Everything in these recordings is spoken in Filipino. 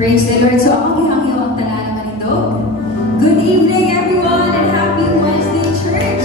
Praise the Lord. So, ako gihangyo ang tanan naman ito. Good evening, everyone, and happy Wednesday, church.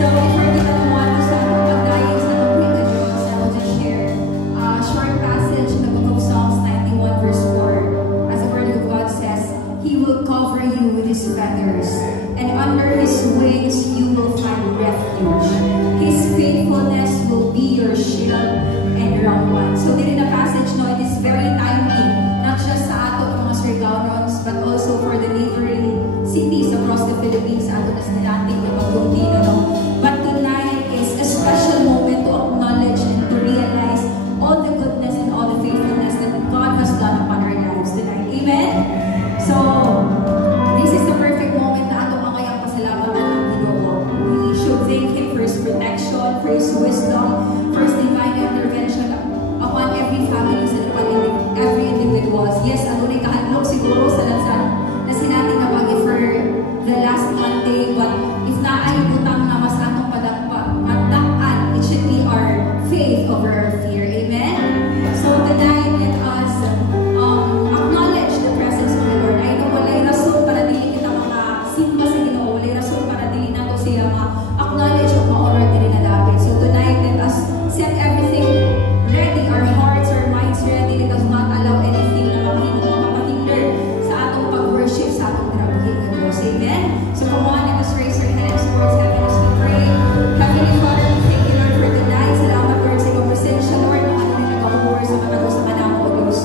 So, before we want to start mag-dayan sa topic of Diyos, I will just share a short passage in the book of Psalms 91, verse 4. As the word of God says, He will cover you with His feathers, and under His wings you will find refuge. His faithfulness will be your shield and rampart. So, din in the passage, no, it is very timely. Not just sa ato ng mga Surigao-rons, but also for the neighboring cities across the Philippines sa ato na natin na mag-continue, no? But tonight is a special moment to acknowledge and to realize all the goodness and all the faithfulness that God has done upon our lives tonight. Amen? So, this is the perfect moment na ato makayang pasalamatan ng Ginoo. We should thank Him for His protection, for His wisdom, for His divine intervention upon every family and upon every individuals. Yes, adunay kahadlok siguro sa lansan na sinating na bagi for the last Monday, but if naay butang na mas atong padagpan, it should be our faith over our fear. Amen? So tonight, let us acknowledge the presence of the Lord. I know walay rason para dili kita makasimba sa Ginoo, walay rason para dili nato siya ma-acknowledge o ma-honor dili na dapat. So tonight, let us set everything ready, our hearts, our minds ready. Let us not allow anything na makapahinder sa atong pag-worship, sa atong grabahin ng Diyos. Amen? So come on, let us raise our hands towards heaven as we pray. Heavenly Father, we thank you, Lord, for tonight. Salamat, Lord, sa iyong presensya, Lord, na ano na nag-awar sa mga sa manang o Diyos.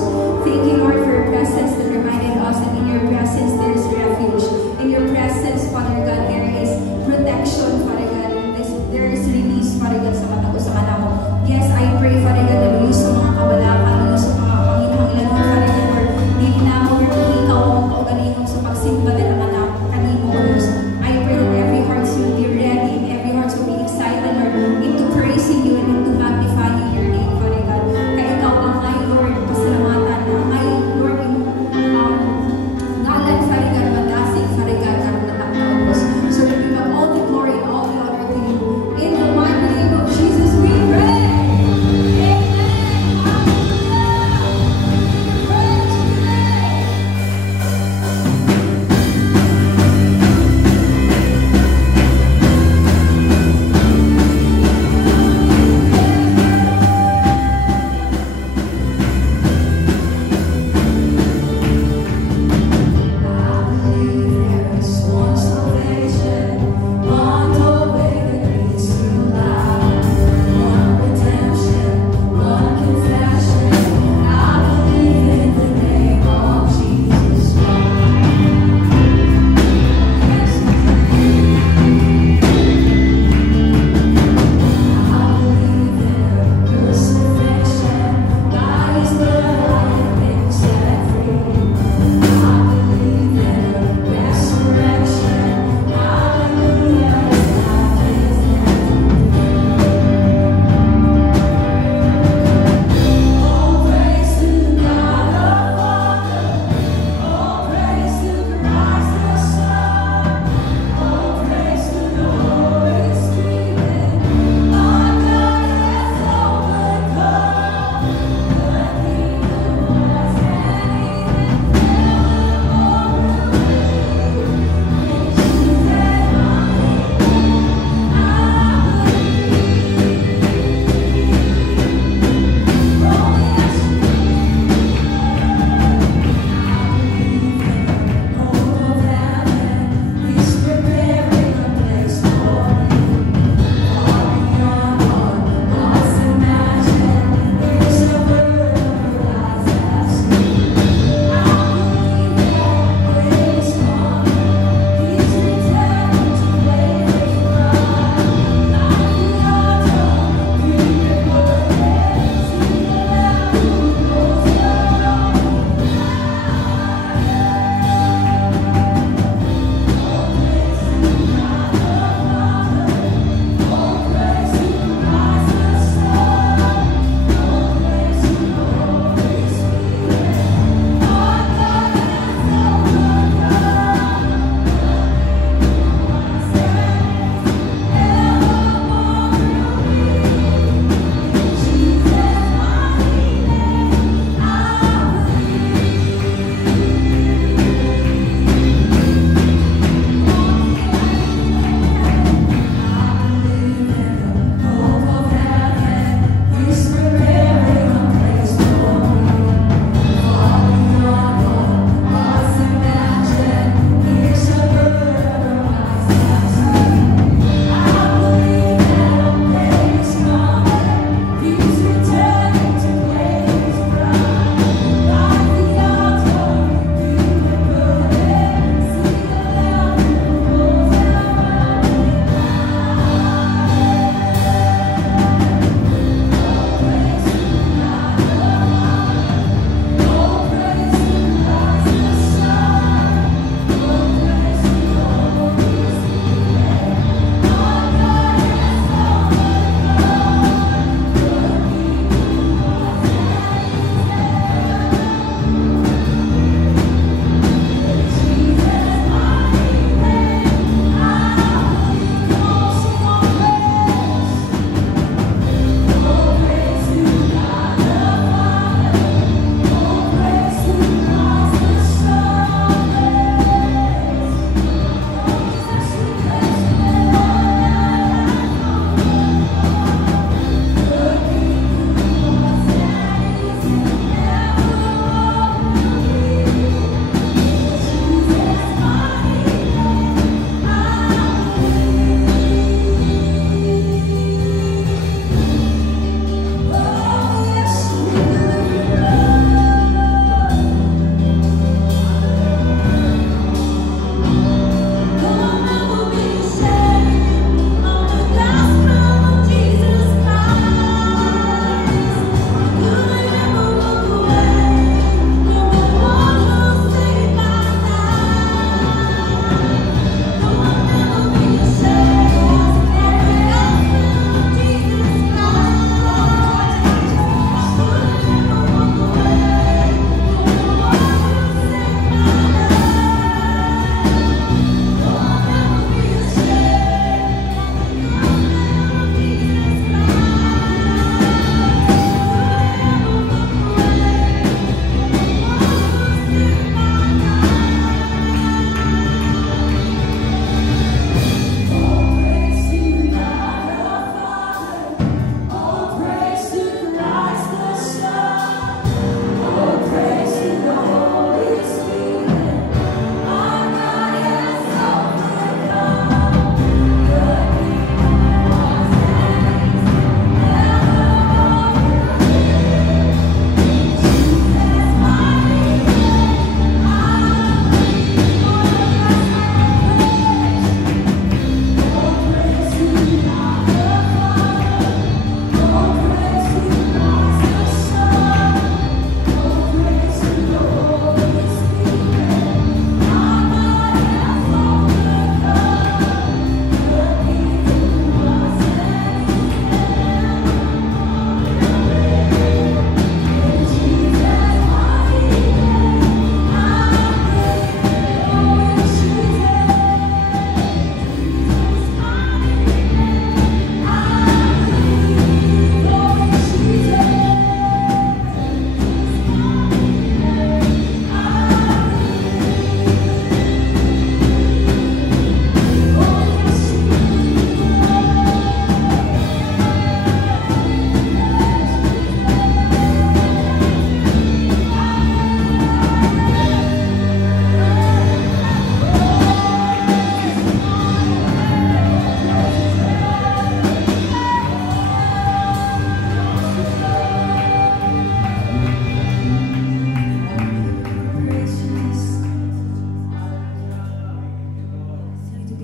Thank you, Lord, for your presence that reminded us that in your presence there is refuge. In your presence, Father God, there is protection, Father God. There is release, Father God, sa mga sa manang. Yes, I pray, Father God, that you sa mga kabalakan, you sa mga panginahanglan, Father God, Lord, hindi na mo ikaw ang paugalingon sa pagsimba na naman kanimo, Diyos. I pray that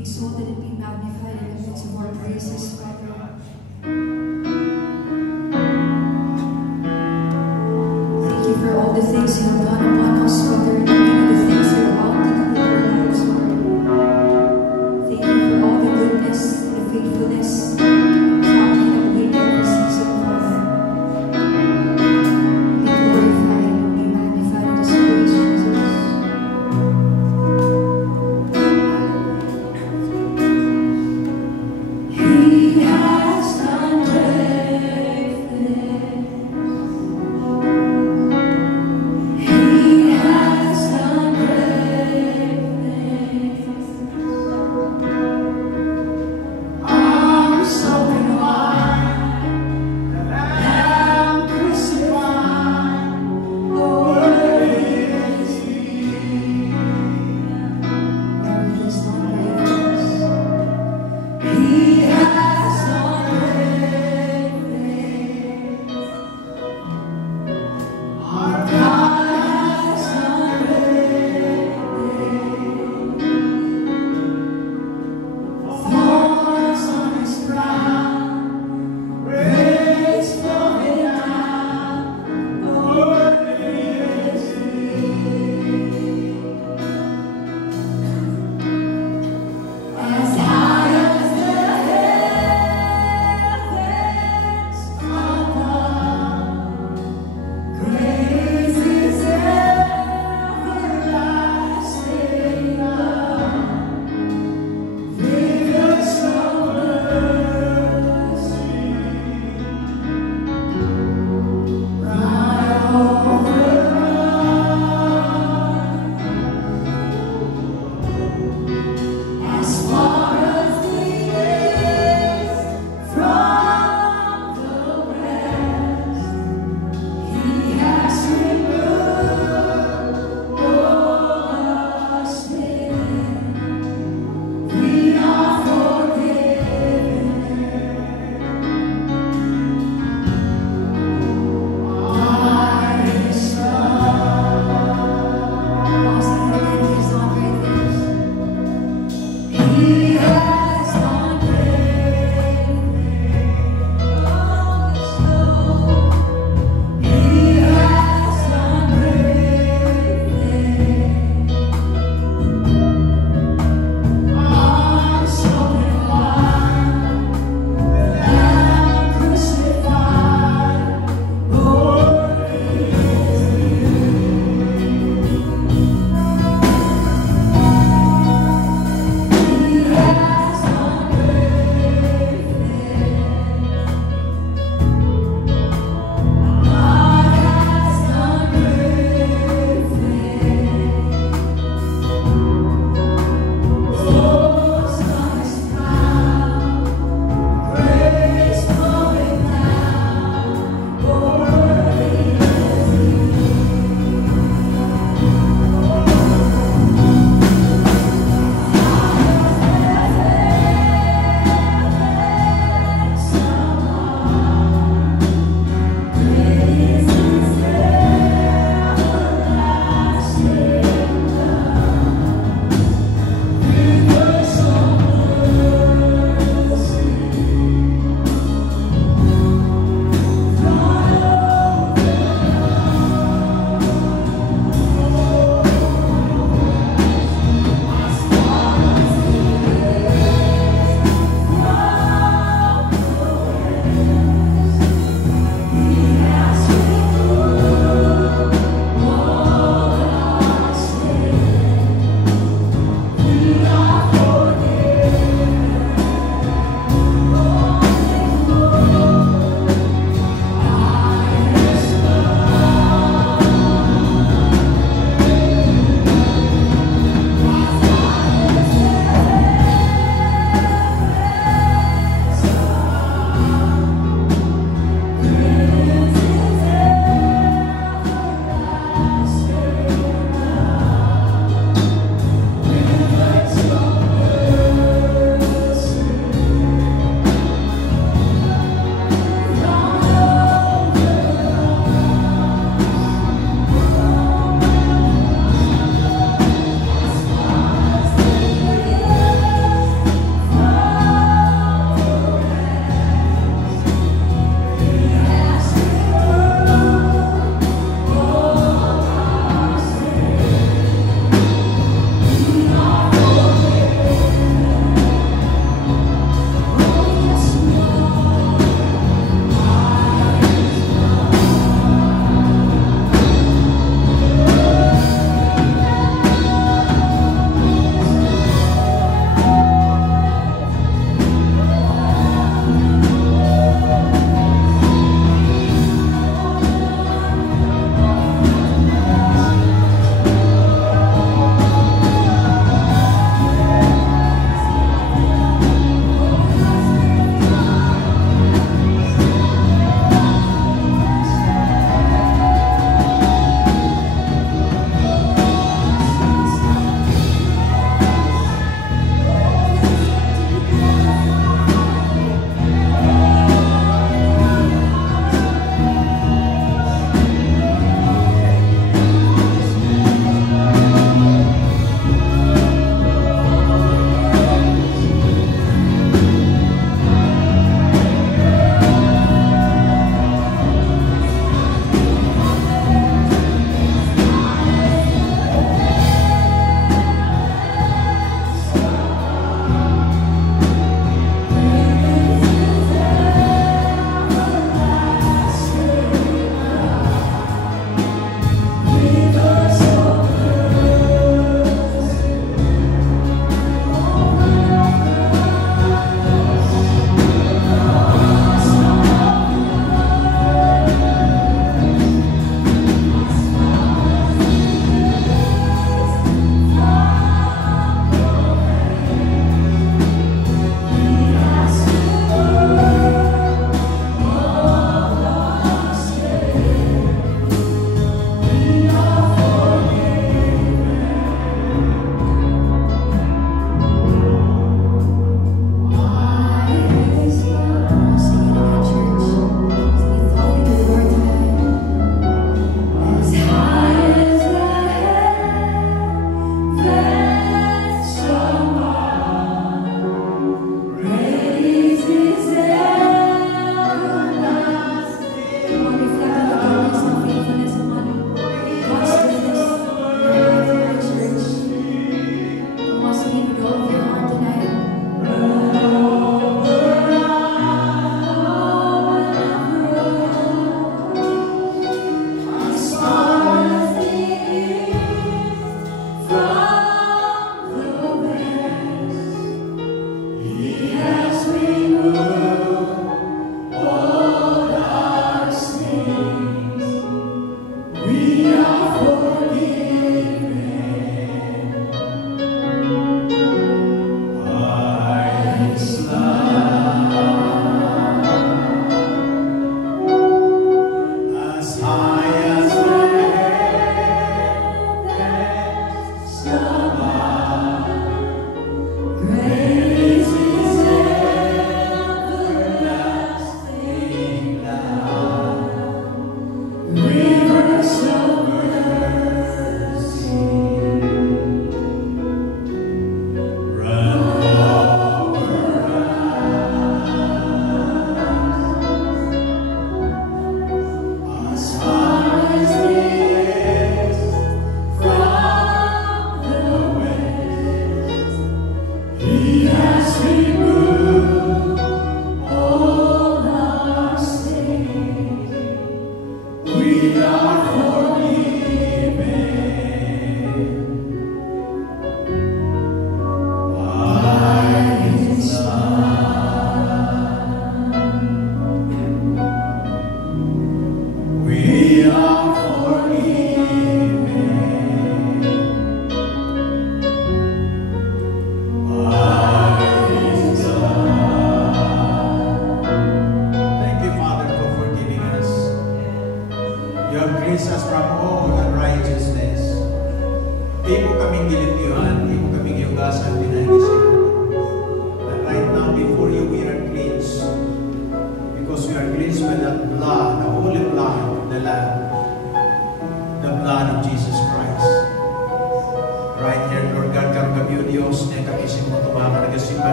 exalted and be magnified in the midst of our praises, Father. Thank you for all the things you have done upon us, Father, and the things you're about to do in our lives, Lord. Thank you for all the goodness and the faithfulness happening that we never season, Father. Be glorified and be magnified in this place, Jesus. He has done great things.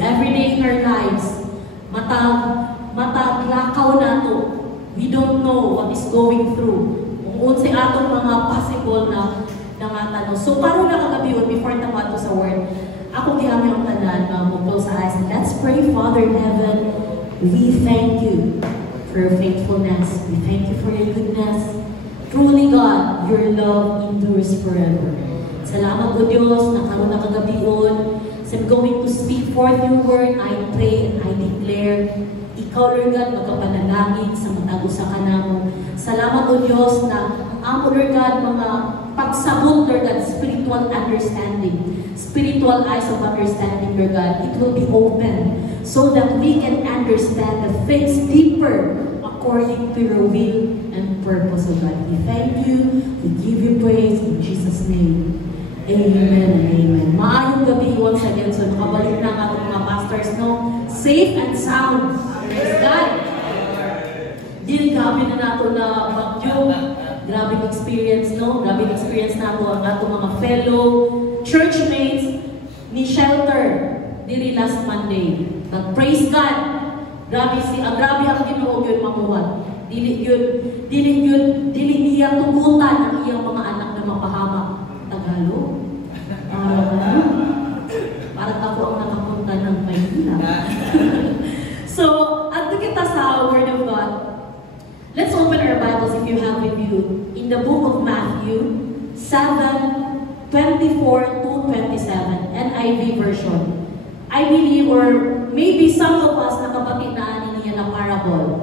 Every day in our lives, mataglakaw na to. We don't know what is going through. Kung unsa atong mga possible na tanong. So, karon na kagabi, before tamato sa word, ako gihamay ang tanan, close our eyes. Let's pray. Father in heaven, we thank you for your faithfulness. We thank you for your goodness. Truly, God, your love endures forever. Salamat o Diyos na karon na kagabion. So I'm going to speak forth your word. I pray and I declare, ikaw, Lord God, magkapanalangin sa matago sa kanamo. Salamat o Diyos na ang Lord God, mga pagsabot, Lord God, spiritual understanding, spiritual eyes of understanding, Lord God, it will be open so that we can understand the things deeper according to your will and purpose, O God. We thank you. We give you praise in Jesus' name. Amen and amen. Maayong gabi once again. So nakabalik na ang ating mga pastors, no? Safe and sound. Praise God. Dili grabe na nato na bagyo. Grabe experience, no? Grabe experience nato ang atong mga fellow churchmates ni Shelter diri last Monday. But praise God. Grabe ang Ginoo gyud mamuhat. Dili niya tugutan ang iyang mga anak na mapahamak. Tagalog. Parang ako ang nakapunta ng Maynila. So, at kita sa Word of God, let's open our Bibles if you have with you in the book of Matthew 7:24-27, NIV version. I believe, or maybe some of us nakabati na niya na parable.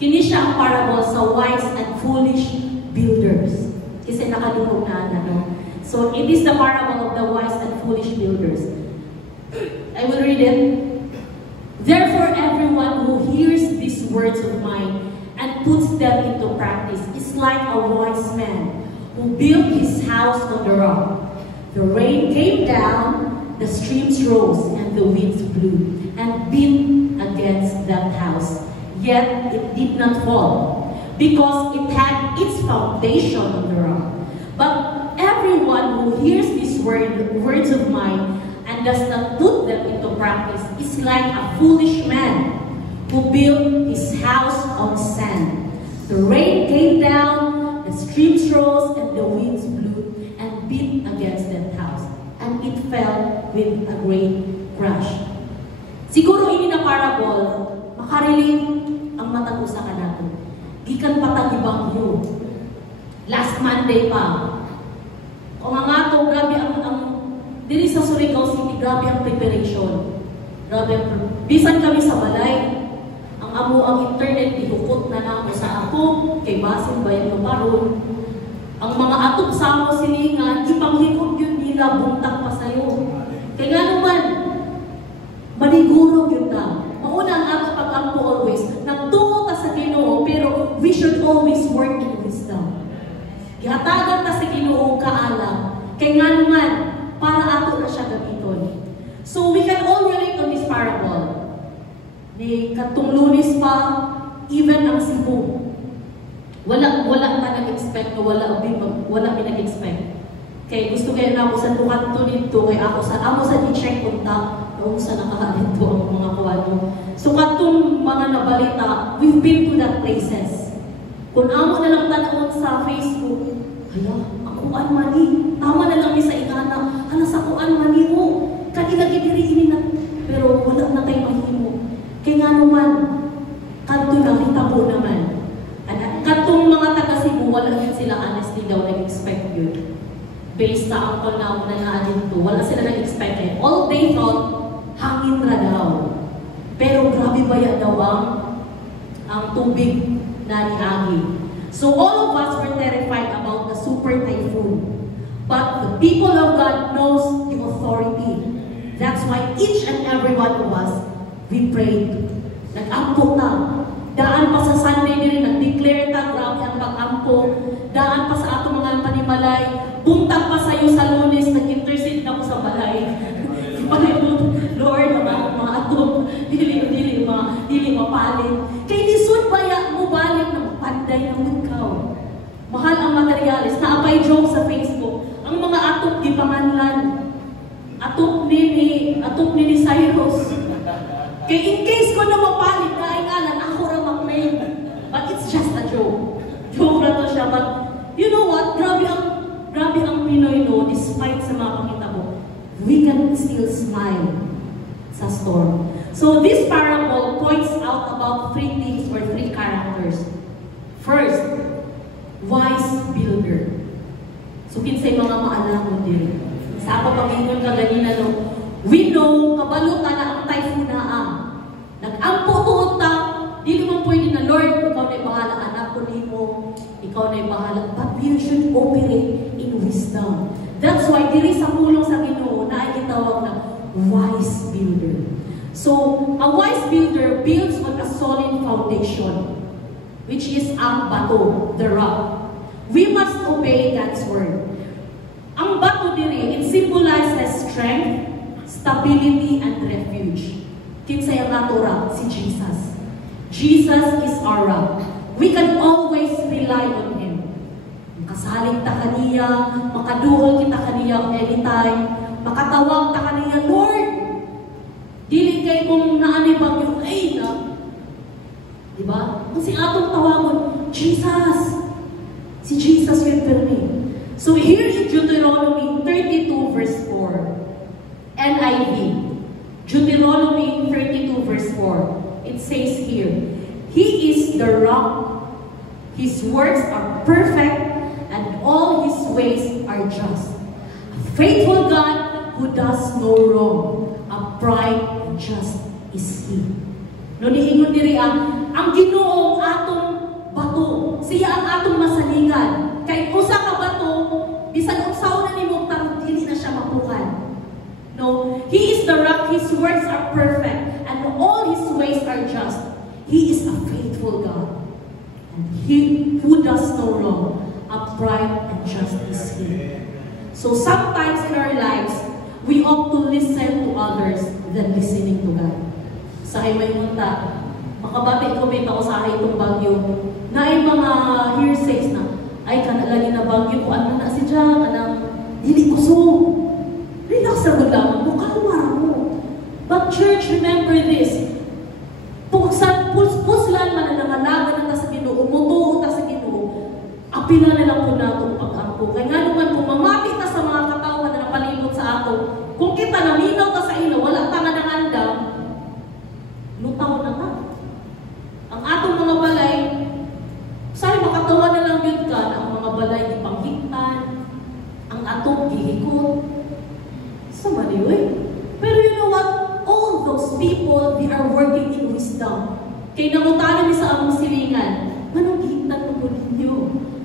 Kini siya ang parable sa wise and foolish builders. Kasi nakadungog na no? So, it is the parable of the wise and foolish builders. I will read it. Therefore, everyone who hears these words of mine and puts them into practice is like a wise man who built his house on the rock. The rain came down, the streams rose, and the winds blew and beat against that house. yet it did not fall, because it had its foundation on the rock. But everyone who hears these words of mine and does not put them into practice is like a foolish man who built his house on sand. The rain came down, the streams rose, and the winds blew and beat against that house, and it fell with a great crash. Siguro ini na parable, makarelate ang matag usa ka nato. Gikan patag ibangyo. Last Monday pa. O nga to, grabe ang diri sa Surigao City, grabe ang preparation. Grabe ang bisan kami sa balay. Ang amo ang internet ihukot na nako sa ako kay basin bayan no paron. Ang mga atop sa amo silingan, ipanglikod yun nila buntag pa sayo. Kaya nga naman, maniguro yun na. Mauna ang ato pag-ampo always, nagtungo ta sa Ginoo, pero we should always work in wisdom. Ihatagan ta sa Ginoo kaalam. Kaya nga naman, para ato na siya gamiton. So we can all relate on this parable. Ni katong Lunes pa, even ang Cebu. Wala ta nag-expect, wala mi nag-expect. Kaya gusto kayo na ako sa tukanto nito, kaya ako sa di-check punta, noong sa nakahalito ang mga kawalo. So katong mga nabalita, we've been to that places. Kung amo na lang tanawon sa Facebook, hala, akuan mani, tama na lang ni sa ingana, hala sa akuan mani mo, kanilagidiriinin na, pero wala na tayo mahimo. Kaya nga naman, kanto na, hitabo naman. At katong mga taga-Cebu, wala yun sila honestly daw nag-expect yun. Based sa angkol na ako na naanin to, wala sila nag-expect eh. All they thought, hangin na daw. Pero grabe ba yan daw ang tubig na niagi. So all of us were terrified about the super typhoon. But the people of God knows the authority. That's why each and every one of us, we prayed. Nag-ampo na. Daan pa sa Sunday din, nag-declare ta, grabe ang pag-ampo. Daan pa sa atong mga panimalay. Buntag pa sa'yo sa Lunes, nag-intercede na ko sa balay. Lord, mga atong, dili mapalit. Kay lisod baya mo balik ng panday ng ikaw. Mahal ang materialis. Naapay joke sa Facebook. Ang mga atop gipanganlan. Atop ni Cyrus. Kay in case ko na mapalit na ingalan, ako ra mag-main. But it's just a joke. Joke na to siya. But you know what? Grabe ang Pinoy, no? Despite sa mga pakita ko, we can still smile sa storm. So this parable points out about three things or three characters. First, wise builder. So kinsay mga maalamon din. Sa ako pag-ingon ka ganina, no? We know, kabalutan na ang typhoon na nag-ampo tuot ta, di naman pwede na, Lord, ikaw na'y bahala, anak ko nimo, ikaw na'y bahala. But we should operate in wisdom. That's why, diri sa pulong sa Ginoo, na ay gitawag na wise builder. So, a wise builder builds on a solid foundation, which is ang bato, the rock. We must obey God's word. Ang bato diri, it symbolizes strength, stability, and refuge. Kinsay ang ato rock? Si Jesus. Jesus is our rock. We can always rely on Him. Makasalig ta kaniya, makaduol kita kaniya anytime, makatawag ta kaniya, Lord! Dili kay kung naanay bagyo, ay na. Diba? Kung si atong tawagon, Jesus! Si Jesus yung permi. So here in Deuteronomy 32 verse 4, NIV, Deuteronomy 32 verse 4, it says here, He is the rock, His words are perfect, and all His ways are just. A faithful God who does no wrong, upright and just is He. No niingon diri ang Ginoo atong bato, siya ang atong masalingan. Kay usa ka bato, bisan unsaon na nimo tang dili na siya mapukan. No, He is the rock, His words are perfect, and all His ways are just. He is a faithful God. And He who does no wrong, upright and just is He. So sometimes in our lives, we ought to listen to others than listening to God. Sa may munta, makabati ko may tausahay itong bagyo. Na ay mga hearsays na, ay kanalagi na bagyo ko, ano na si Jack, kanang dili kusog. Relax na lamang mo, kalma mo. But church, remember this. Puslan man na nangalaga na sa Ginoo, umutuo ta sa Ginoo, apila na lang po natong pag-ampo. Kaya nga naman, kung mamati ta sa mga katawan na napalibot sa ato, kung kita naminaw ta sa ilo, wala ta nga nangandam, lutaw na ta. Ang atong mga balay, sari makatawa na lang yun ka na ang mga balay ipanghitan, ang atong gihikot. Sa maliway. Pero you know what? All those people, they are working in wisdom. Kaya namutalo ni sa among silingan, manong gihitan mo po ninyo?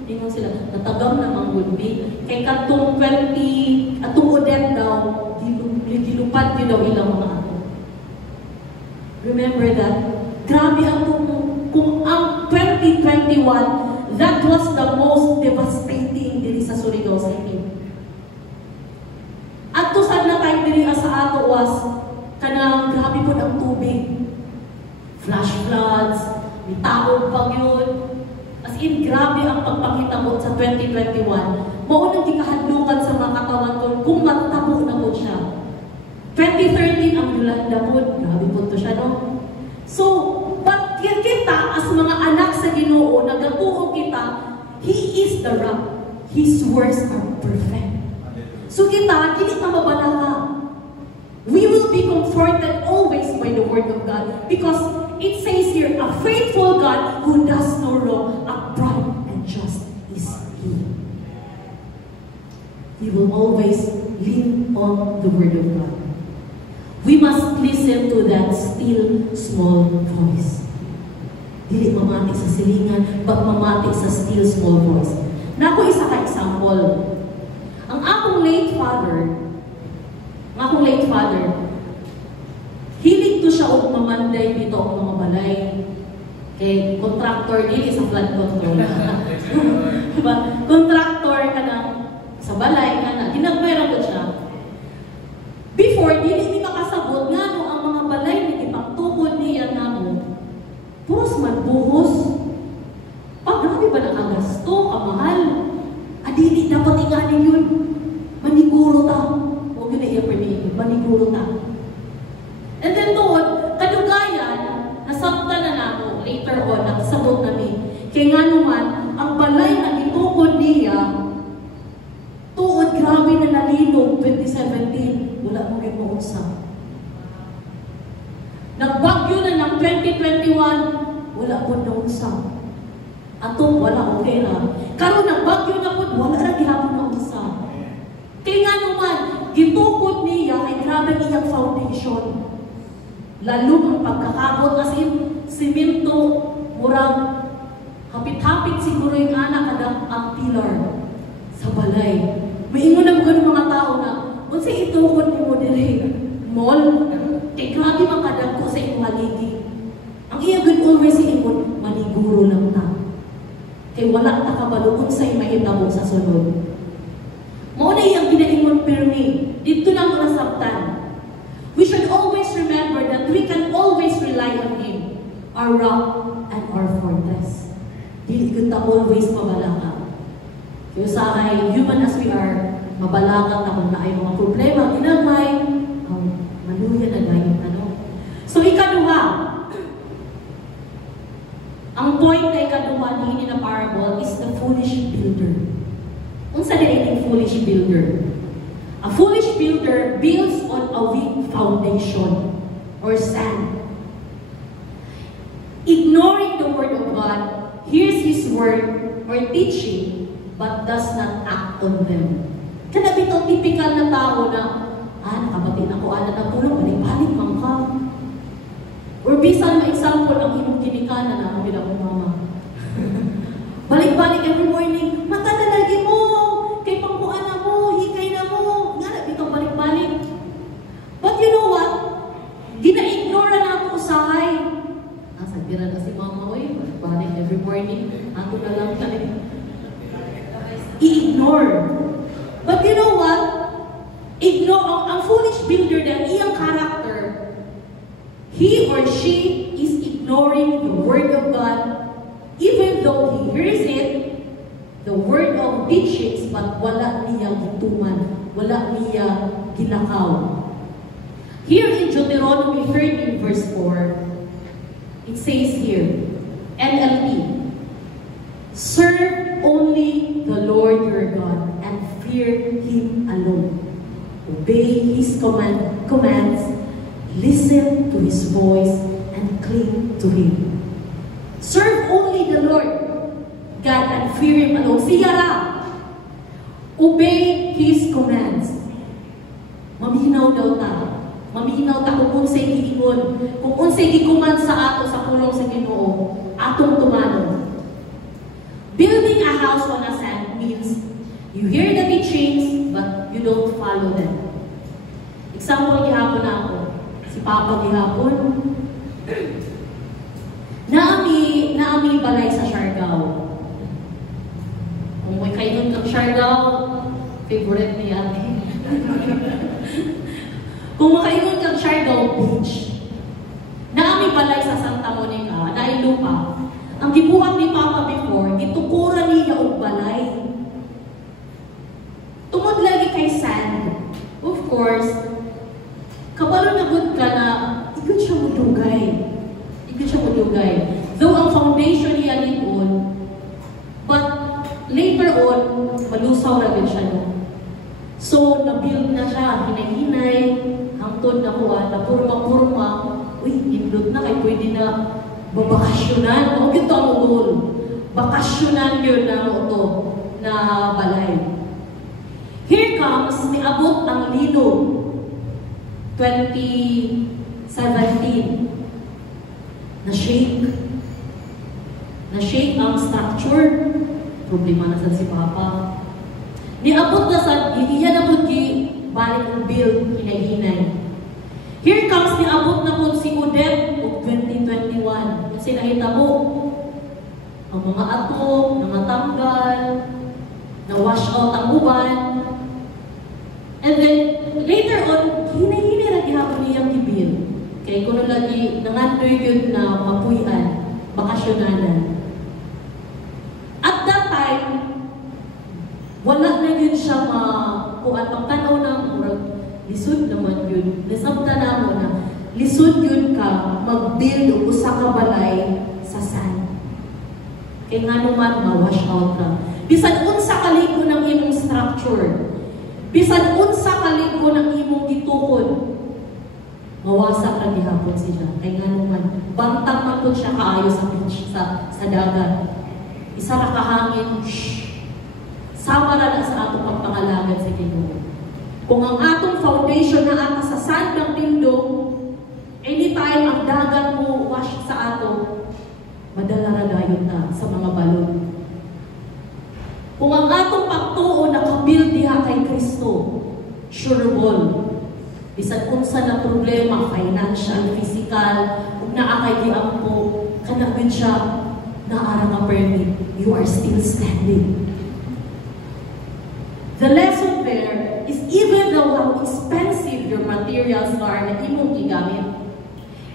Ingon sila, natagam na mga gulbi. Kaya katong 20, atong udet daw, gilupad yun daw ilang mga ato. Remember that? Grabe ang kung ang 2021, that was the most devastating diri sa Surigao City. At to sad na tayo diri sa ato was, kanang grabe po ang tubig. Flash floods, may taong bagyon. As in, grabe ang pagpakita mo sa 2021. Maunang gikahadlukan sa mga katawan ko kung matabo na po siya. 2013 ang Yolanda po, grabe po to siya, no? So, but kita as mga anak sa Ginoo, nagatuo kita, He is the rock. His words are perfect. So kita, hindi ka mabalaka. We will be comforted always by the word of God because it says here, a faithful God who does no wrong, upright and just is He. He will always lean on the word of God. We must listen to that still small voice. Dili mamati sa silingan, but mamati sa still small voice. Nako isa ka example. Ang akong late father, hilig to siya og mamanday dito ang mga balay. Kay contractor dili sa flood control. Diba? Contractor ka na sa balay ka na, ginagmayra ko siya. Before, dili ni makasabot nga no ang mga balay ni ipagtukod niya namo. Puros man buhos. Grabe ba nakagasto, kamahal? Adili dapat inganin yun. Maniguro ta. Huwag yun na i-appreciate. Maniguro ta. And then doon, kadugayan, nasabta na namo later on, nakasabot namin. Kaya nga naman, ang balay na itukod niya, tuod grabe na nalilog 2017, wala mo rin mausap. Nagbagyo na ng 2021, wala po nausap. Atong wala okay na. Karon nagbagyo na po, wala na gihapon na usap. Kaya nga naman, gitukod niya ay grabe iyang foundation. Lalo ang pagkakabot as in simento, murang hapit-hapit siguro yung anak ang pilar sa balay. Maingon na mga mga tao na, kung sa itukod ni mo dili, mall, kay grabe makadag ko sa iyong haligi. Ang iya good always sa imon, maniguro lang ta. Kay wala ta kabalo kung sa'y mahitabo sa sunod. Mauna iyang ginaingon pirmi, dito na mo nasabtan. We should always remember that we can always rely on Him, our rock and our fortress. Dili kita always mabalaka. Kaya sa ay, human as we are, mabalaka ta kung na ay mga problema, ginagmay, maluya na dayon ano. So ikaduha, ang point na ikaduha ni na parable is the foolish builder. Unsa na ining foolish builder? A foolish builder builds on a weak foundation or sand. Ignoring the word of God, hears His word or teaching, but does not act on them. Kana bitaw typical na tao na, nakabati na ko, na tulong, balik-balik mang ka. Or bisan may example, ang imong kinikana na ako bilang mama. Balik-balik every morning, mata na lagi mo, kay pangkuan na mo, hikay na mo, nga na bitaw balik-balik. But you know what? Gina-ignore na ako usahay. Sagira na si mama, balik-balik every morning, ako na lang ka i-ignore. But you know what? Ignore, ang foolish builder na iyang character, he or she is ignoring ignoring the Word of God, even though he hears it, the word of teachings, but wala niya gituman, wala niya ginakaw. Here in Deuteronomy 13 verse 4, it says here, NLT, serve only the Lord your God and fear Him alone. Obey His commands, listen to His voice, and cling to Him. Serve only the Lord God and fear Him alone. Siyara, obey His commands. Maminaw daw ta. Maminaw ta kung unsay giingon, kung unsay gikuman sa ato sa pulong sa Ginoo, atong tumanon. Building a house on a sand means you hear the teachings but you don't follow them. Example gihapon na ako. Si Papa gihapon. Naami balay sa Siargao. Kung may kainon kang Siargao, favorite ni ate. Kung makainon kang Siargao Beach, naami balay sa Santa Monica, na lupa. Ang gibuhat ni Papa before, gitukuran niya og balay. Tungod lagi kay sand. Of course, kabalo na good ka na, ikot siya mudugay. Ikot siya mudugay. Though ang foundation niya ligon, but later on, malusaw na din siya. No? So, na-build na siya, hinay-hinay, hangtod na kuha, na purma-purma, uy, indot na kay pwede na babakasyonan. O, ito ang goal. Bakasyonan yun na ito, na balay. Here comes, niabot ang Lino, 2017. Na-shake ang structure. Problema na sa si Papa. Niabot na sa, iyan na po balik ang build, hinay-hinay. Here comes, niabot na po si Odette of 2021. Kasi nakita mo, ang mga atom, namatanggal, na-wash out ang uban. And then, later on, hinay-hinay na gihapon niyang i-build. Kaya kung lagi, nangandoy yun na mapuyan, bakasyonanan. At that time, wala na yun siya kuan pagtanaw ng murag, lisod naman yun. Nasabta na mo na, lisod yun ka, mag-build o usa ka balay sa sand. Kaya nga naman, ma-wash out ka. Bisan unsa kaliko ng imong structure, bisan unsa kaliko ng imong gitukod, mawasak na gihapon siya. Kaya nga naman, bantang man po siya kaayo sa beach, sa dagat. Isa na kahangin, sama na sa atong pagpangalagan sa Ginoo. Kung ang atong foundation na ata sa sand ng tindog, anytime ang dagat mo wash sa ato, madala na dayon na sa mga balon. Kung ang atong pagtuo nakabuild diha kay Kristo, sure ball. Bisan unsa na problema, financial, physical, kung naakay giampo, kanagin siya, naara nga permit, you are still standing. The lesson there is even though how expensive your materials are na imong gigamit,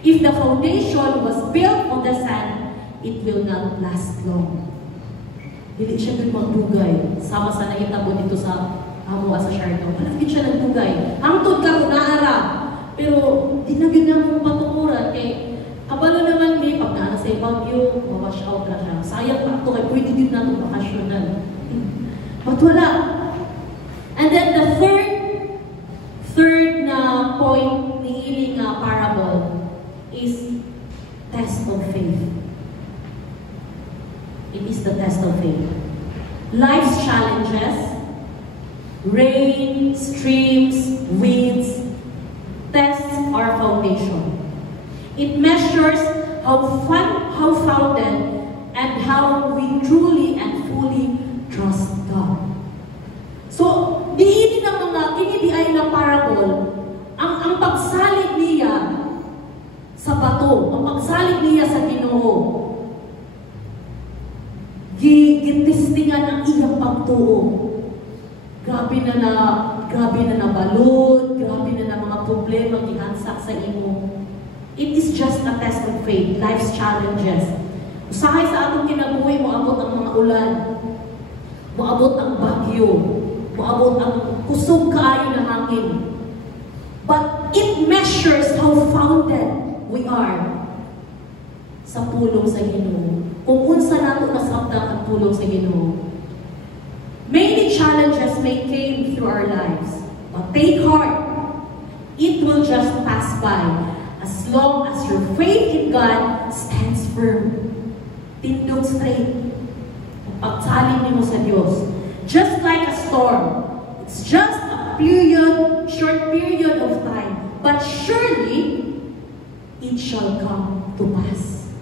if the foundation was built on the sand, it will not last long. Dili siya din magdugay. Sama sa nahitabo dito sa amo sa Siargao. Malapit siya nagdugay. Hangtod ka kung naara. Pero di na yun na mong patukuran. Kaya kabalo naman may pagkana sa Baguio, mawash out na siya. Sayang pa ito kaya pwede din na itong bakasyonan. But wala. And then the third na point ni iling parable is test of faith. It is the test of faith. Life's challenges, rain, streams, winds, tests our foundation. It measures how founded and how we truly and fully trust God. So, diinin ang mga kinidiay na parable, ang pagsalig niya sa bato, ang pagsalig niya sa Ginoo, gitistingan ang iyang pagtuo. Grabe na nabalod, grabe na mga problema gihansak sa imo. It is just a test of faith, life's challenges. Usahay sa atong kinabuhi, moabot ang mga ulan, moabot ang bagyo, moabot ang kusog kaayo na hangin. But it measures how founded we are sa pulong sa Ginoo. Kung unsa nato nasabtan ang pulong sa Ginoo. Many challenges may came through our lives, but take heart. It will just pass by as long as your faith in God stands firm. Tindog straight. Pagsalin niyo sa Diyos. Just like a storm. It's just a short period of time. But surely, it shall come to pass.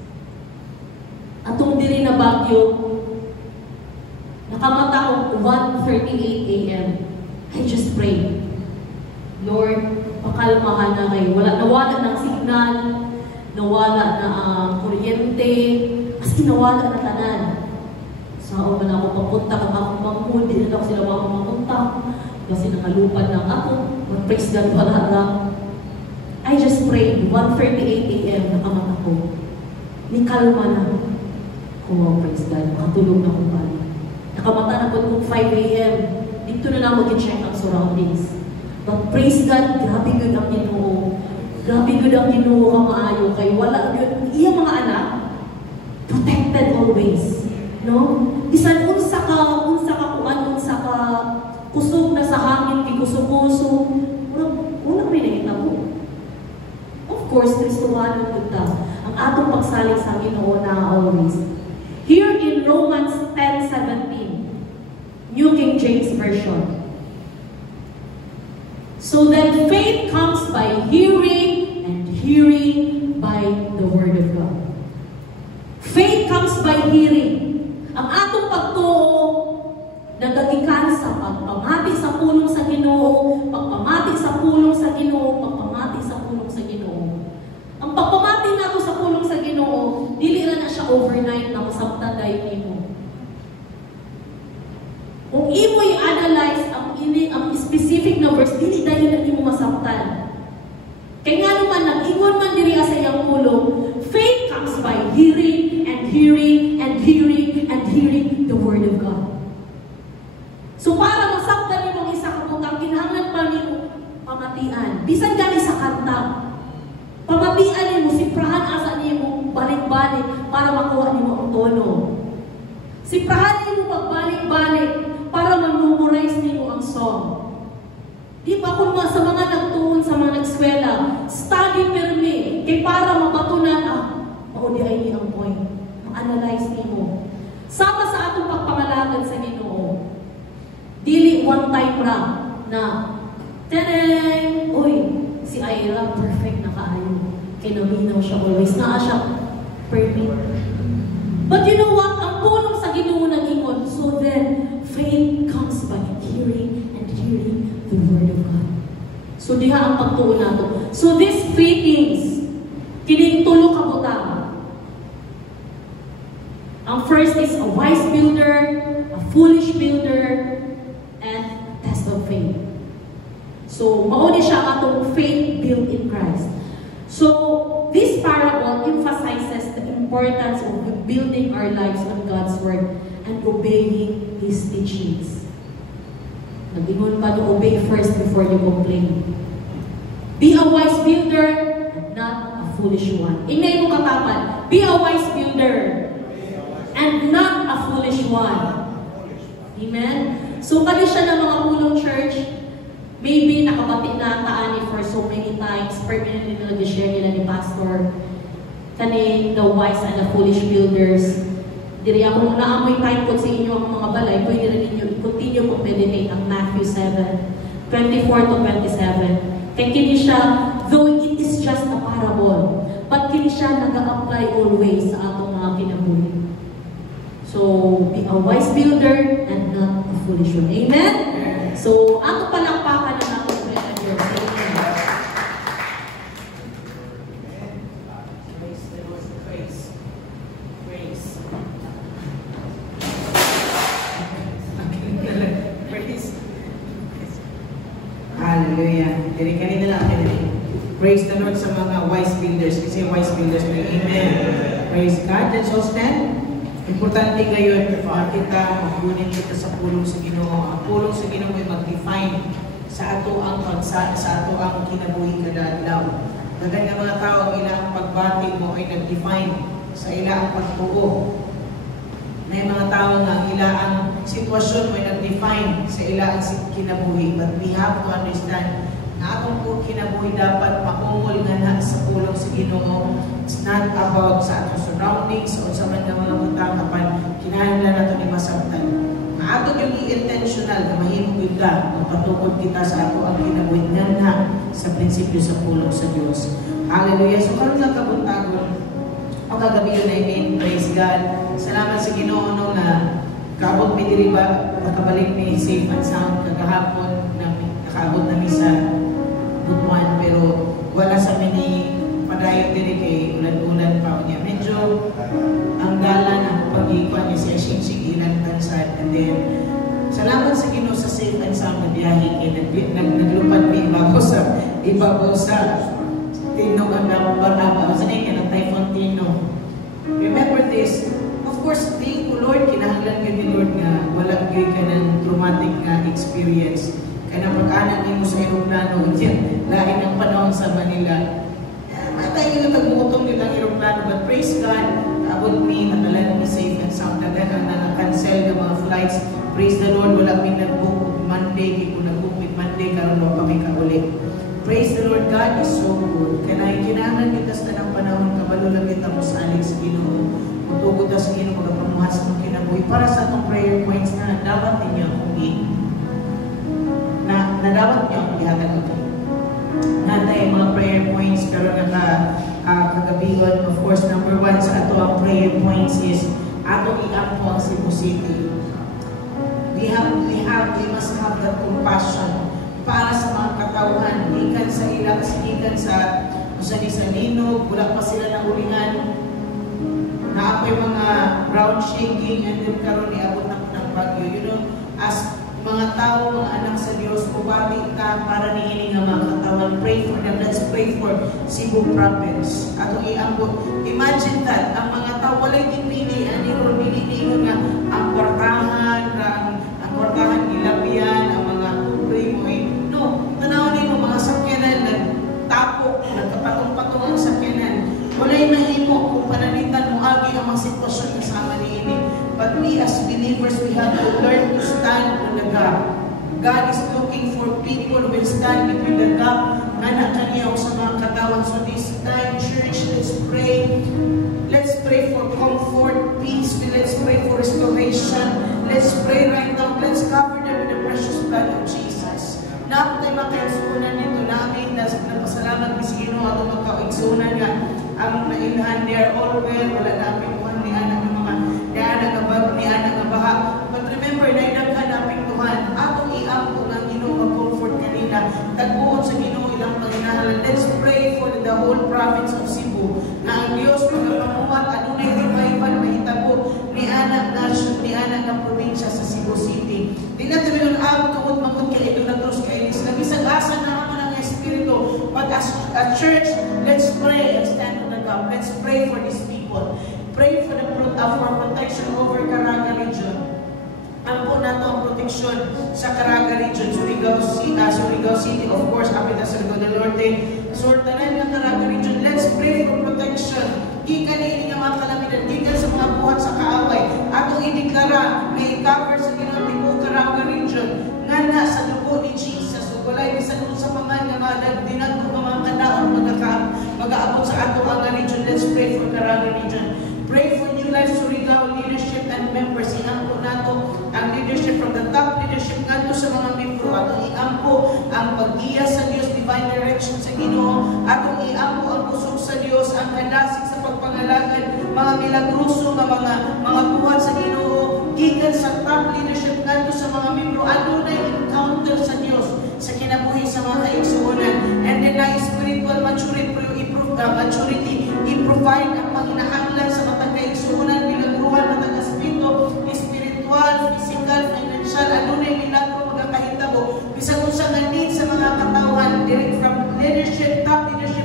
Atong diri na bagyo, nakamata ko 1:38 a.m. I just prayed, Lord, pakalmahan na kayo. Nawala ng signal, nawala na kuryente, maski nawala na tanan. Saan man ako papunta, kakakapangkul, di na ako sila makapunta. Kasi nakalupad lang ako, mag-praise God wala lang. I just prayed, 1:38 a.m. nakamata ko. Nikalma na. Kung praise God, makatulog na akong bali. Nakamata na po kung 5 a.m. Dito na lang mag-check ang surroundings. But praise God, grabe good ang Ginoo. Grabe good ang Ginoo ka maayo kay wala yun. Iyang mga anak, protected always. No? Bisan unsa ka kusog na sa hangin, kay kusog-kusog. Una may nakita mo. Of course, Kristohano punta. Ang atong pagsalig sa Ginoo na always. Here in Romans 10:17, New King James Version. So then faith comes by hearing, and hearing by the Word of God. Faith comes by hearing. Ang atong pagtuo, nagagikan sa pagpamati sa pulong sa Ginoo, pagpamati sa pulong sa Ginoo, pagpamati sa pulong sa Ginoo. Ang pagpamati nato sa pulong sa Ginoo, dili ra na siya overnight na masabtan dahil nimo. Kung imo i-analyze ang specific na verse, dili dahil na imo masabtan. Kaya nga naman, nag-ingon man diri sa iyang pulong, faith comes by hearing, and hearing, and hearing, and hearing the Word of God. So para masabtan nimo isa ka butang, kinahanglan pa nimo pamatian. Bisan gani sa kanta, pamatian nimo, siprahan asa nimo balik-balik para makuha nimo ang tono. Siprahan nimo pagbalik-balik para ma-memorize nimo ang song. Di ba kung sa mga nagtuon, sa mga nagskwela, study permi, kay para mabatunan, mauni ay ang point. Ma-analyze nimo. Sama sa atong pagpangalagad sa Ginoo. Dili one time ra na, teneng, uy, si Ira, perfect na kaayo. Kaya naminaw siya always. Naa siya perfect. But you know what? Ang pulong sa Ginoo nag-ingon. So then, faith comes by hearing and hearing the Word of God. So diha ang pagtuon nato. So these three things, kining tulo ka butang. Ang first is a wise builder, a foolish builder, and a test of faith. So mao ni siya atong faith built in Christ. So this parable emphasizes the importance of building our lives on God's Word and obeying His teachings. Nag-ingon pa to obey first before you complain. Be a wise builder and not a foolish one. Ingay mo katapan, be a wise builder and not a foolish one. Amen? So kani siya ng mga pulong church, maybe nakabati na taani for so many times, permanently na nag-share nila ni Pastor, kani the wise and the foolish builders. Diri ako naamoy time ko sa inyo ang mga balay, pwede rin ninyo i-continue kung meditate ang Matthew 7:24 to 27. Kaya kini siya, though it is just a parable, but kini siya nag-a-apply always sa atong mga kinabuhi. So, be a wise builder and not a foolish one. Amen? So, ato palakpakan na natin sa Diyos. Amen. Hallelujah. Jadi kanina lang Praise the Lord sa mga wise builders. Kasi wise builders na amen. Praise God. Let's all stand. Importante ngayon kita magunin kita sa pulong sa Ginoo. Ang pulong sa Ginoo ay mag-define sa ato ang kinabuhi kada adlaw. Dagan nga mga tao ang ilang pagbati mo ay nag-define sa ilang pagtuo. May mga tao nga ilang sitwasyon mo ay nag-define sa ilang kinabuhi. But we have to understand na atong kinabuhi dapat maungol nga sa pulong sa Ginoo. It's not about sa atong surroundings o sa mga butang kapan kinahanglan nato ni masabtan. Nga atong yung i-intentional na mahimong ka mapatukod kita sa ato ang kinabuhi nga sa prinsipyo sa pulong sa Dios. Hallelujah. So karon nga kabuntagon o kagabi yun na amen. Praise God. Salamat sa Ginoo no na kaabot mi diri ba nakabalik mi safe and sound kagahapon na nakaabot na mi sa Butuan pero wala sa mini padayon diri kay ulan-ulan pa niya. Medyo ang dalan ang pag-ikuan niya siya sigilan tansad and then salamat sa Ginoo sa safe and sound na biyahe kay naglupad mi ibabaw sa Tino ang nababaw sa niya ng Typhoon Tino. Remember this, of course, thank you Lord, kinahanglan ka ni Lord nga wala gyud ka ng traumatic nga experience. Kaya pag-anak mo sa aeroplano, lain ang panahon sa Manila. Matay nila tag-utong nila ang aeroplano, but praise God, abot me, natalan me safe and sound. Nagdagang na-cancel ng mga flights. Praise the Lord, wala kami nag-book Monday, kaya kung nag-book Monday, karoon mo kami kaulit. Praise the Lord, God is so good. Kaya kinahanglan kita sa ng panahon, kabalo lang kita mo sa aling sa Ginoo. Matugod ka sa Ginoo, magapamuhas ng kinabuhi. Para sa itong prayer points na dapat ninyo akong na dapat niyo akong lihatag ito. Natay mga prayer points pero kagabigon. Of course, number 1 sa ato ang prayer points is ato i-ampo ang Cebu City. We must have that compassion para sa mga katauhan, ikan sa ilang, ikan sa linog, wala pa sila ng ulingan. Na ako'y mga ground shaking and then karon iabot ng bagyo. You know, as mga tao, mga anak sa Diyos, ubati ka para niini nga mga katawan. Pray for them. Let's pray for Cebu Province. Atong iambot. Imagine that, ang mga tao, walay gipili, dili nga, ang kwartahan, gilabian, ang mga primoy. No, tanawin mo, mga sakyanan, nagtapok, nagkapatong-patong ang sakyanan. Walay mahimo kung panalitan mo agi ang mga sitwasyon na sama niini. But we as believers, we have to learn to stand on the gap. God is looking for people who will stand between the gap nga kaniya sa mga katawan. So this time, church, let's pray. Let's pray for comfort, peace. Let's pray for restoration. Let's pray right now. Let's cover them with the precious blood of Jesus. Na tayo makaigsunan nito namin, napasalamat ni Sino at makaigsunan nga ang nailhan, they are all well, wala namin kuhan ni anak ng mga ni anak nga baha. But remember, nailaghan namin Tuhan, atong iampo nga Ginoo mag-comfort kanila, tagbuon sa Ginoo ilang panginahalan. Let's pray for the whole province of Cebu, na ang Diyos magapamuhat, adunay revival, mahitabo ni anak nation, ni anak ng probinsya sa Cebu City. Di na tayo nun tuod mangod kay idolatrous kay Elis. Nabisag asa na naman ang Espiritu. But as a church, let's pray and stand on the gap. Let's pray for these people. Pray for the protection over Caraga region. Ampo na to ang proteksyon sa Caraga region, Surigao City, of course, Apita, Surigao del Norte, Sortanan ng Caraga region. Let's pray for protection. Gikan ini nga mga kalamidad, gikan sa mga buhat sa kaaway. Atong ideklara, may cover sa Ginoo Caraga region, nga na sa dugo ni Jesus. So, walay bisan sa mga nga dinagko mga kadaon mag-aabot sa ato ang region. Let's pray for Caraga region. Pray for New Life Surigao leadership and members. Iampo nato ang leadership from the top leadership ngadto sa mga membro. Atong iampo ang pag-iya sa Dios, divine direction sa Ginoo. Atong iampo ang kusog sa Dios, ang kadasig sa pagpangalagan, mga milagroso nga mga buhat sa Ginoo. Gikan sa top leadership ngadto sa mga membro. Adunay encounter sa Dios sa kinabuhi sa mga kaigsuonan. And then na spiritual maturity, i-provide ang panginahanglan sa matang kaigsuonan, bilagruhan, matang espiritu, spiritual, physical, financial, adunay milagro magkakahitabo. Bisag kung sa need sa mga katawan, direct from leadership, top leadership,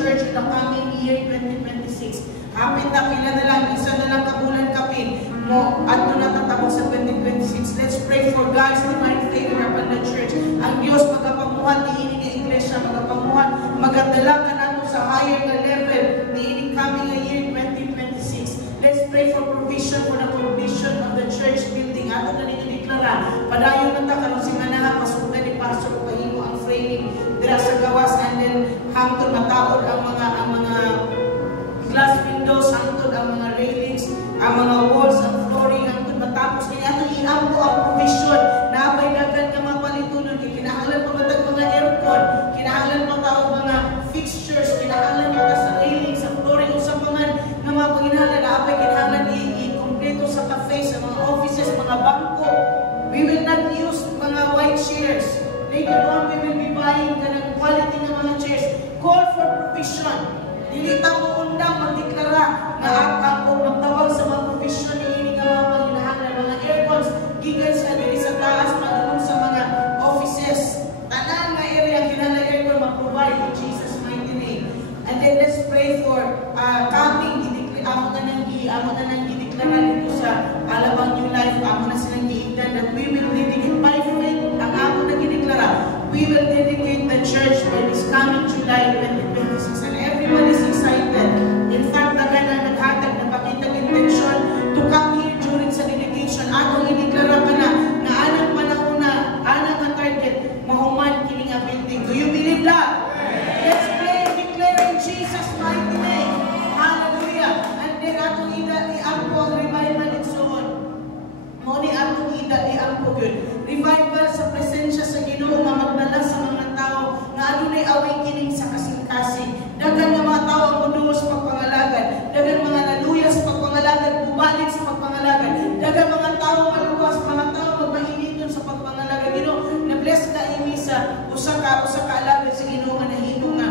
church in the coming year 2026. Hapit na pila na lang, isa na lang kabulan kapin mo at doon natatapos sa 2026. Let's pray for God's divine favor upon the church. Ang Diyos magapamuhat ni ini nga iglesia, magapamuhat, magadalagan nato sa higher na level ni ini coming year 2026. Let's pray for provision, for the provision of the church building. Ato na ninyo deklara, padayon na ta karon si manaha pasukan ni pastor o kahimo ang framing dira sa gawas, and then hangtod mataod ang mga glass windows, hangtod ang mga railings, ang mga walls, ang flooring, hangtod matapos kaya ato iampo ang provision na abay dagan nga mga palitunon, kinahanglan pa matag mga aircon, kinahanglan pa tao mga fixtures, kinahanglan pa sa railing, sa flooring, sa mga panginahanglan na abay kinahanglan i-kompleto sa cafe, sa mga offices, mga bangko. We will not use mga white chairs. Later on, we will be buying ganang quality ng mga chairs. Call for provision. Dili ta mo undang magdeklara na ako magtawag sa mga provision ni ini nga mga panginahanglan, mga aircons, gigan sa diri sa taas, madulong sa mga offices. Tanan nga area kinahanglan aircon mag-provide in Jesus' mighty name. And then let's pray for coming. Amo na nang gideklara dito sa Alabang New Life. Amo na silang giingdan that we will dedicate by faith. Ang amo na gideklara, we will dedicate the church for this coming July 2026. And everyone is excited. In fact, taga na naghatag, napakitag intention to come here during sa dedication. Atong ideklara ka na anang panahon na, anang ang target, mahuman kining nga building. Do you believe that? Let's pray and declare in Jesus' mighty name. Hallelujah. And then atong i-ampo ang revival and so on. Muni atong i-ampo yun. Revival sa presensya sa Ginoo nga magdala sa mga tao nga adunay awakening sa kasing-kasing. Dagan nga mga tao ang mundo sa pagpangalagan. Dagan mga naluya sa pagpangalagan, bubalik sa pagpangalagan. Dagan mga tao maluwas, mga tao magmainiton sa pagpangalagan. Ginoo, na-bless ka ini sa usa ka alagad sa Ginoo nga nahimo nga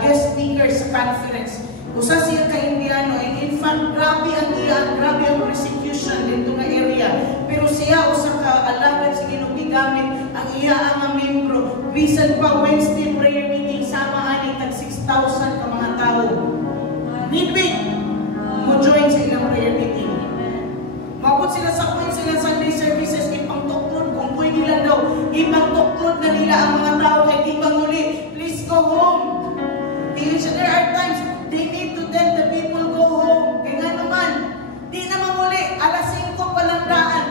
guest speaker sa conference. Usa siya ka Indiano, and in fact, grabe ang persecution dito nga area. Pero siya usa ka alagad sa Ginoo gigamit ang iya ang membro. Bisan pa Wednesday prayer meeting sama ani tag 6,000 ka mga tao. Midweek mo join sa ilang prayer meeting. Mabot sila sa point sila Sunday services, ipangtuklod kung pwede nila daw, ipangtuklod na nila ang mga tao kay di manguli. Please go home. There are times they need to tell the people go home. Kaya nga naman, di na manguli, alas 5 palang daan.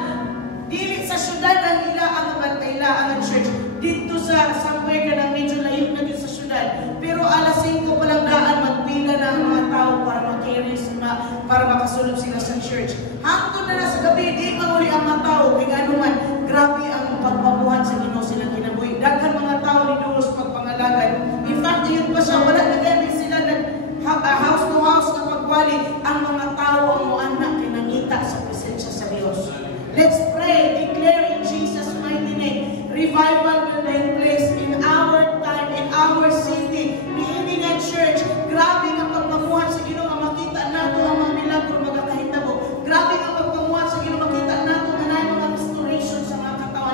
Dili sa syudad ang ila ang bantayla ang church. Dito sa somewhere ka ng medyo layo na din sa syudad. Pero alas 5 palang daan, magpila na ang mga tao para makiri sila, para makasulog sila sa church. Hangtod na sa gabi, di manguli ang mga tao. Kaya nga naman, grabe ang pagbabuhan sa Ginoo silang kinabuhi. Daghan mga tao ni Dulos pagpangalagan. In fact, yun pa siya, wala na ganyan sila house to house na pagwali. Ang mga tao ang muanak kinangita sa presensya sa Diyos. Let's pray, declare in Jesus' mighty name. Revival will take place in our time, in our city, in the church. Grabe nga pagpamuhan sa Ginoo nga makita nato ang mga milagro magkakahitabo. Grabe nga pagpamuhan sa Ginoo makita nato nga naay mga restoration sa mga katawan.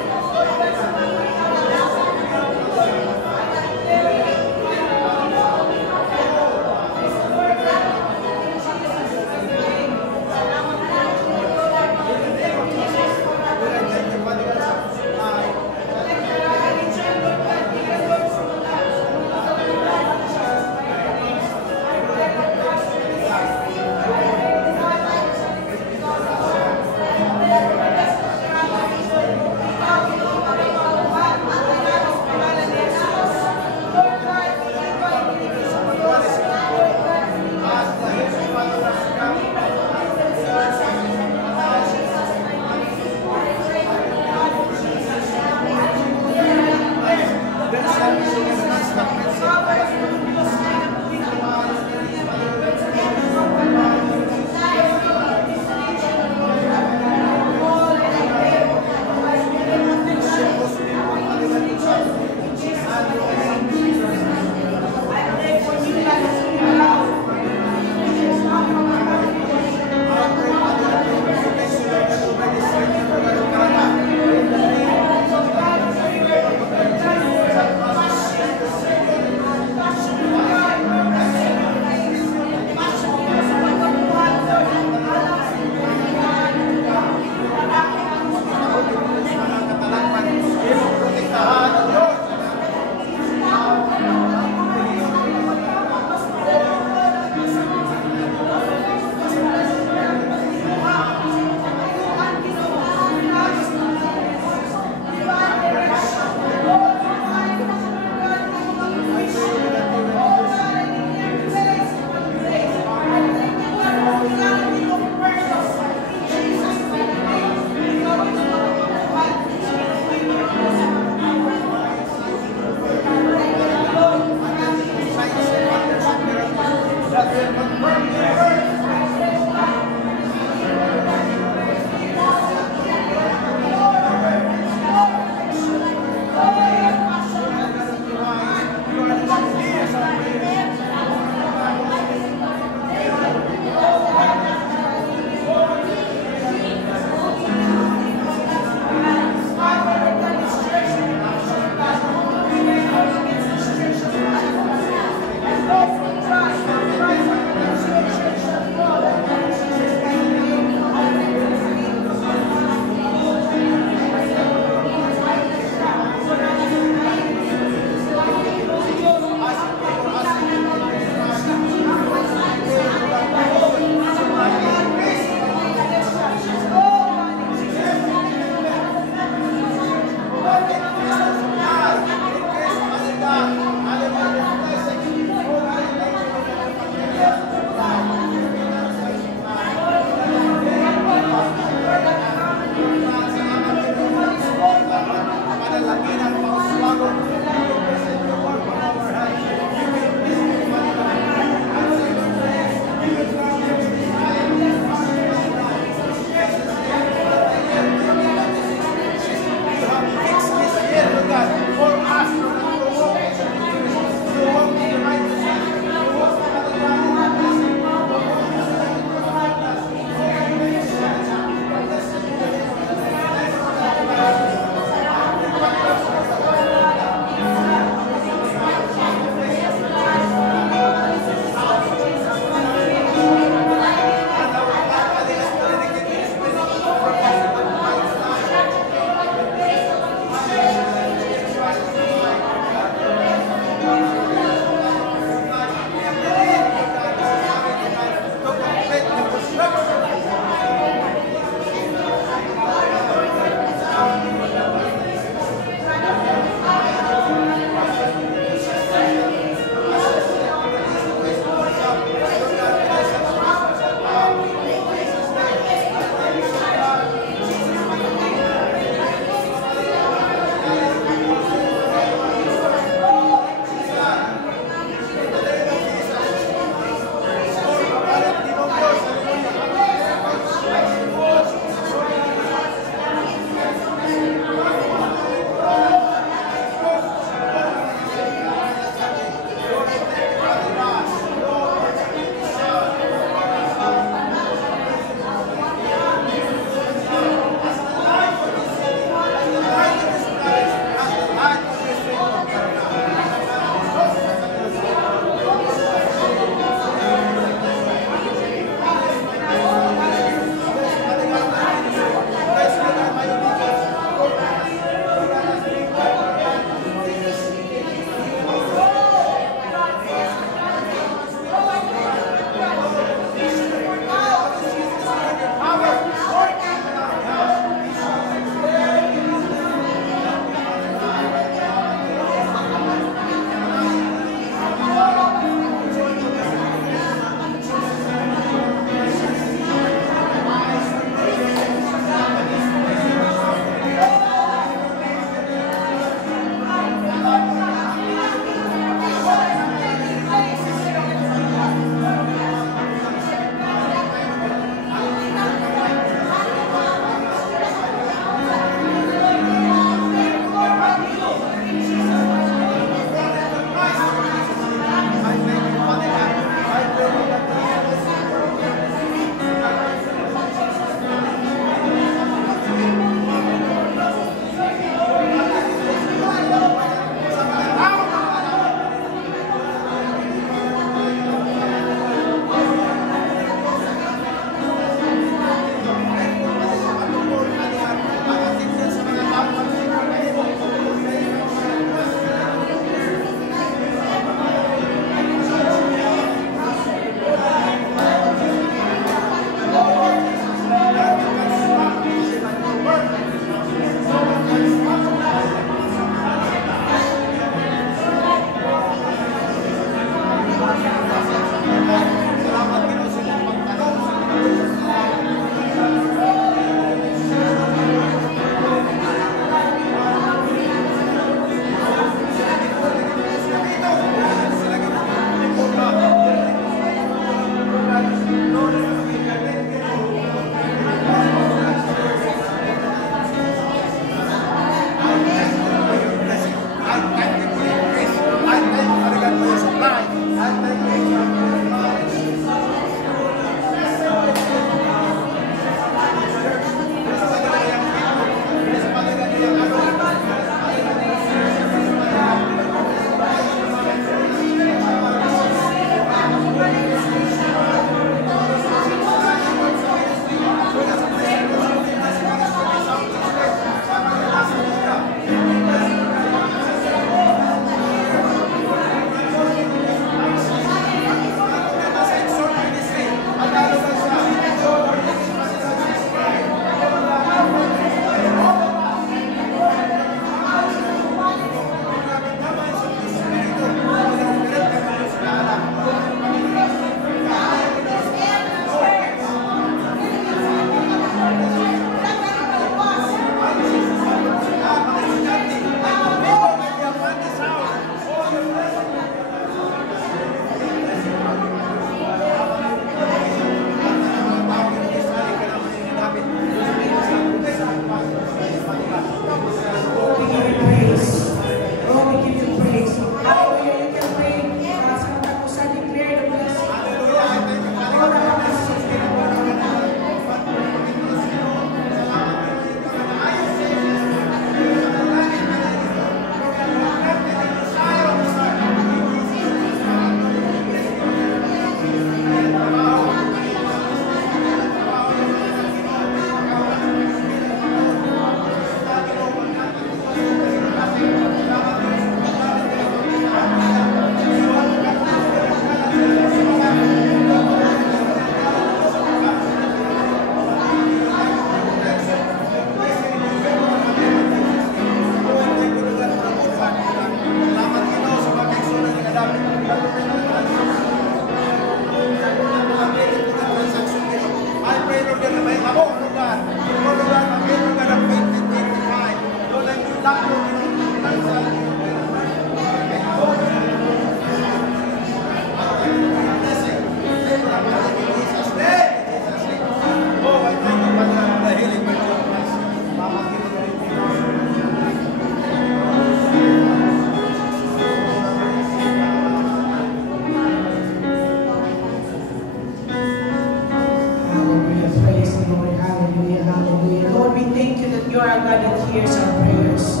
are a God that hears our prayers.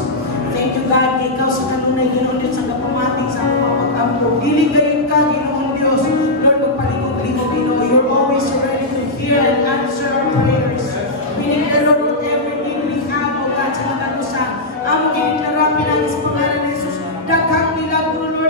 Thank you, God, kay ikaw sa kanunay, Ginoon Diyos, sa kapamating sa mga pag-ampo. Dili gayon ka, Ginoon Diyos. Lord, magpaligog-ligog, Ginoon. You're always ready to hear and answer our prayers. We declare, Lord, whatever need we have, O God, sa mga lusa. Amo giniklara, pinangis pangalan ni Jesus. Daghang milagro, Lord,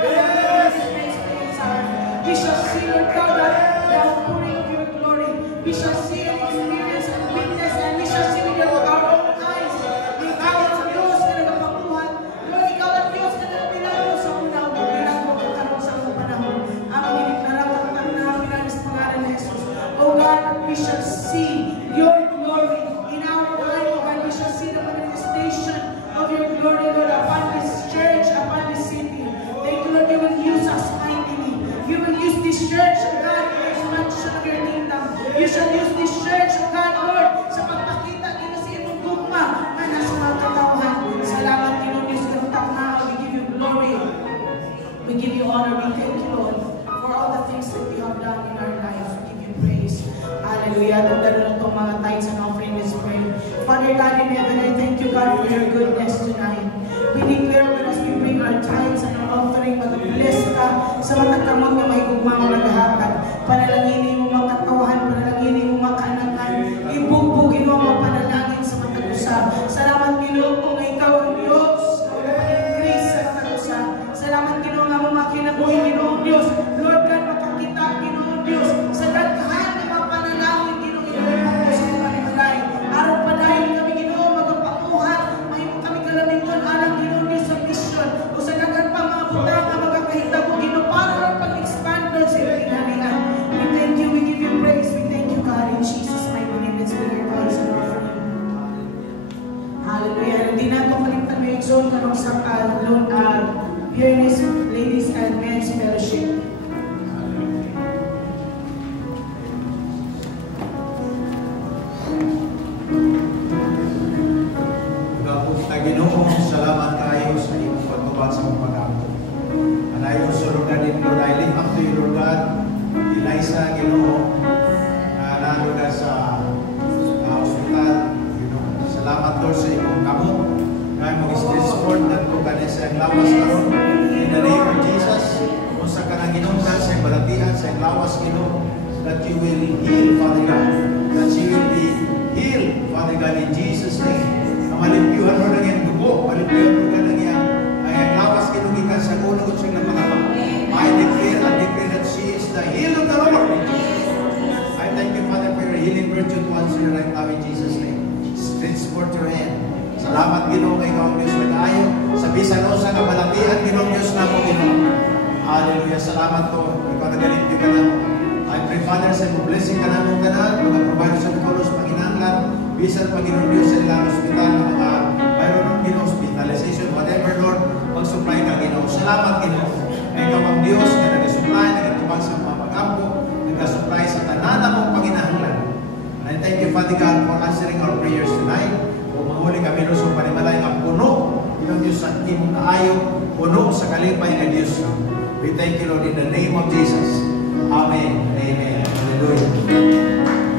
we shall see, Lord God, the outpouring of your glory. We shall see and experience and witness, and we shall see with our own eyes. Ikaw ang Diyos na nagpapagbuhat. Lord, ikaw ang Diyos na nagpilaro sa unang bilanggo pagkaroon sa mga panahon. Ang giniklara ang pinangis pangalan ni Jesus. O God, we shall see your glory in our life. O God, we shall see the manifestation of your glory, Lord, upon this church, upon this city. Thank you, Lord, you will use us mightily. You will use this church, O God, for the expansion of your kingdom. You shall use this church, O God, Lord, sa pagpakita nila sa iyong gugma na nasa mga katauhan. Salamat, Ginoon Diyos, karutang na. We give you glory. We give you honor. We thank you, Lord, for all the things that you have done in our life. We give you praise. Hallelujah. Dagdag na itong mga tithes and offering this prayer. Father God in heaven, I thank you, God, for your goodness tonight. We declare that as we bring our tithes and our offering, mag-bless ka sa matagkamang na may gugmang naghahatag. Panalanginin mo makatawahan, panalanginin mo makanakan. Ibugbugin mo mga panalangin sa matag-usap. Salamat, Ginoo, kung ikaw ang Diyos. Increase sa matag-usap. Salamat, Ginoo, nga mo makinabuhi, Ginoo, Diyos. Lord God, makakita, Ginoo, Diyos, sa daghan ng mga panalangin, Ginoo, Ginoo, sa mga nagay. Araw pa dahil kami, Ginoo, magapakuhan. May kami kalamiton, alang, Ginoo, Diyos, sa mission. O sa daghan pa mga butang na magkakahita mo, Ginoo, para pag-expand, Lord, sa iyong kinalihan. We thank you, we give you praise. We thank you, God, in Jesus' mighty name. Let's bring your tithes and offering. Hallelujah. Hindi na ito kalimtan mo yung zone karong sa Pianist, Ladies and Men's Fellowship. Ginoo, salamat kayo sa iyong pagtubag sa mga pag-ako. Anayon sa Lord God, Lord, I lift up to you, Lord God, Eliza, Ginoo, na nandun ka sa hospital. Ginoo, salamat, Lord, sa iyong kamot. Kaya mag-stress sport, nandun ka na sa iyong lawas karon. In the name of Jesus, kung sa ka na Ginoo ka, sa iyong balatihan, sa iyong lawas, Ginoo, that you will heal, Father God. That you will be healed, Father God, in Jesus' name. Malimpyuhan mo lang yung dugo, malimpyuhan mo lang yung ay lawas kinugikan sa unang utsing ng mga pang. I declare that she is the healer of the Lord in Jesus' name. I thank you, Father, for your healing virtue to us in right now in Jesus' name. Stretch forth your hand. Salamat, Ginoo, kay ikaw ang Diyos nag-aayo. Sa bisan o sa kabalatihan, Ginoo, Diyos na mo, Ginoo. Hallelujah. Salamat po. Ikaw nagalimpyo ka na mo. I pray, Father, sa blessing ka na mong tanan, mga provide sa tulos, Panginoon, bisan Panginoon Diyos sa ilang hospital, mga mayroon ng hospitalization, whatever, Lord, mag-supply ka, Ginoo. Salamat, Ginoo. Ikaw ang Diyos na nag-supply, nag-tubag sa mga pag-ampo, nag-supply sa tanan mong Panginoon. And I thank you, Father God, for answering our prayers tonight. Kung mahuli kami rin sa panimalay ang puno, Ginoo Diyos sa timong kaayo, puno sa kalipay ng Diyos. We thank you, Lord, in the name of Jesus. Amen. Amen. Hallelujah.